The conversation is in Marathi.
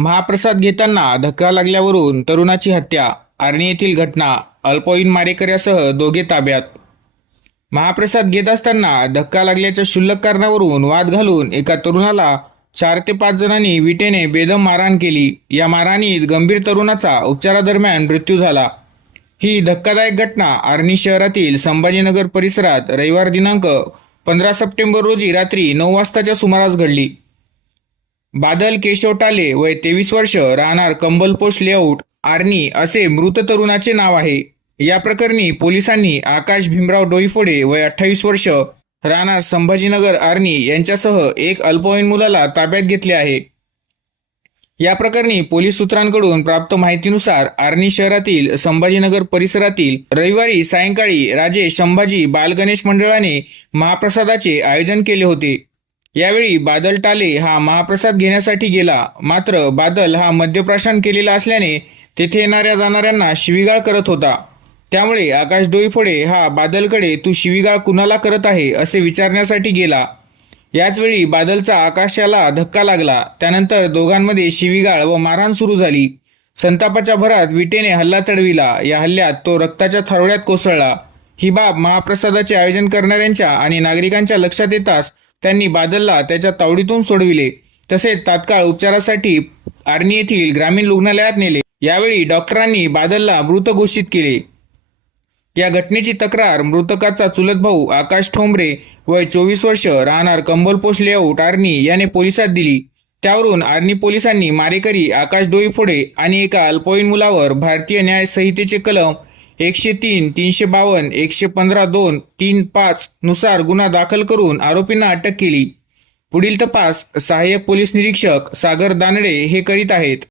महाप्रसाद घेताना धक्का लागल्यावरून तरुणाची हत्या आर्णी येथील घटना अल्पवयीन मारेकऱ्यासह दोघे ताब्यात. महाप्रसाद घेत असताना धक्का लागल्याच्या क्षुल्लक कारणावरून वाद घालून एका तरुणाला चार ते पाच जणांनी विटेने बेदम मारहाण केली. या मारहाणीत गंभीर तरुणाचा उपचारादरम्यान मृत्यू झाला. ही धक्कादायक घटना आर्णी शहरातील संभाजीनगर परिसरात रविवार दिनांक पंधरा सप्टेंबर रोजी रात्री नऊ वाजताच्या सुमारास घडली. बादल केशव टाले वय तेवीस वर्ष राहणार कंबलपोष लेआउट आर्नी असे मृत तरुणाचे नाव आहे. या प्रकरणी पोलिसांनी आकाश भीमराव डोईफोडे वय अठ्ठावीस वर्ष राहणार संभाजीनगर आर्नी यांच्यासह एक अल्पवयीन मुलाला ताब्यात घेतले आहे. या प्रकरणी पोलीस सूत्रांकडून प्राप्त माहितीनुसार आर्णी शहरातील संभाजीनगर परिसरातील रविवारी सायंकाळी राजे संभाजी बालगणेश मंडळाने महाप्रसादाचे आयोजन केले होते. यावेळी बादल टाले हा महाप्रसाद घेण्यासाठी गेला. मात्र बादल हा मद्यप्राशन केलेला असल्याने तेथे येणाऱ्या जाणाऱ्यांना शिवीगाळ करत होता. त्यामुळे आकाश डोईफोडे हा बादलकडे तू शिवीगाळ कुणाला करत आहे असे विचारण्यासाठी गेला. याचवेळी बादलचा आकाशाला धक्का लागला. त्यानंतर दोघांमध्ये शिवीगाळ व मारहाण सुरू झाली. संतापाच्या भरात विटेने हल्ला चढविला. या हल्ल्यात तो रक्ताच्या थारोळ्यात कोसळला. ही बाब महाप्रसादाचे आयोजन करणाऱ्यांच्या आणि नागरिकांच्या लक्षात येताच त्यांनी बादलला त्याच्या तावडीतून सोडविले. तसेच तात्काळ उपचारासाठी आर्णी येथील ग्रामीण रुग्णालयात नेले. यावेळी डॉक्टरांनी बादलला मृत घोषित केले. या घटनेची तक्रार मृतकाचा चुलत भाऊ आकाश ठोंबरे वय चोवीस वर्ष राहणार कंबलपोस्ट लेआउट आर्नी याने पोलिसात दिली. त्यावरून आर्नी पोलिसांनी मारेकरी आकाश डोईफोडे आणि एका अल्पवयीन मुलावर भारतीय न्याय संहितेचे कलम एकशे तीन तीनशे बावन्न एकशे पंधरा दोन तीन पाच नुसार गुन्हा दाखल करून आरोपींना अटक केली. पुढील तपास सहाय्यक पोलीस निरीक्षक सागर दानडे हे करीत आहेत.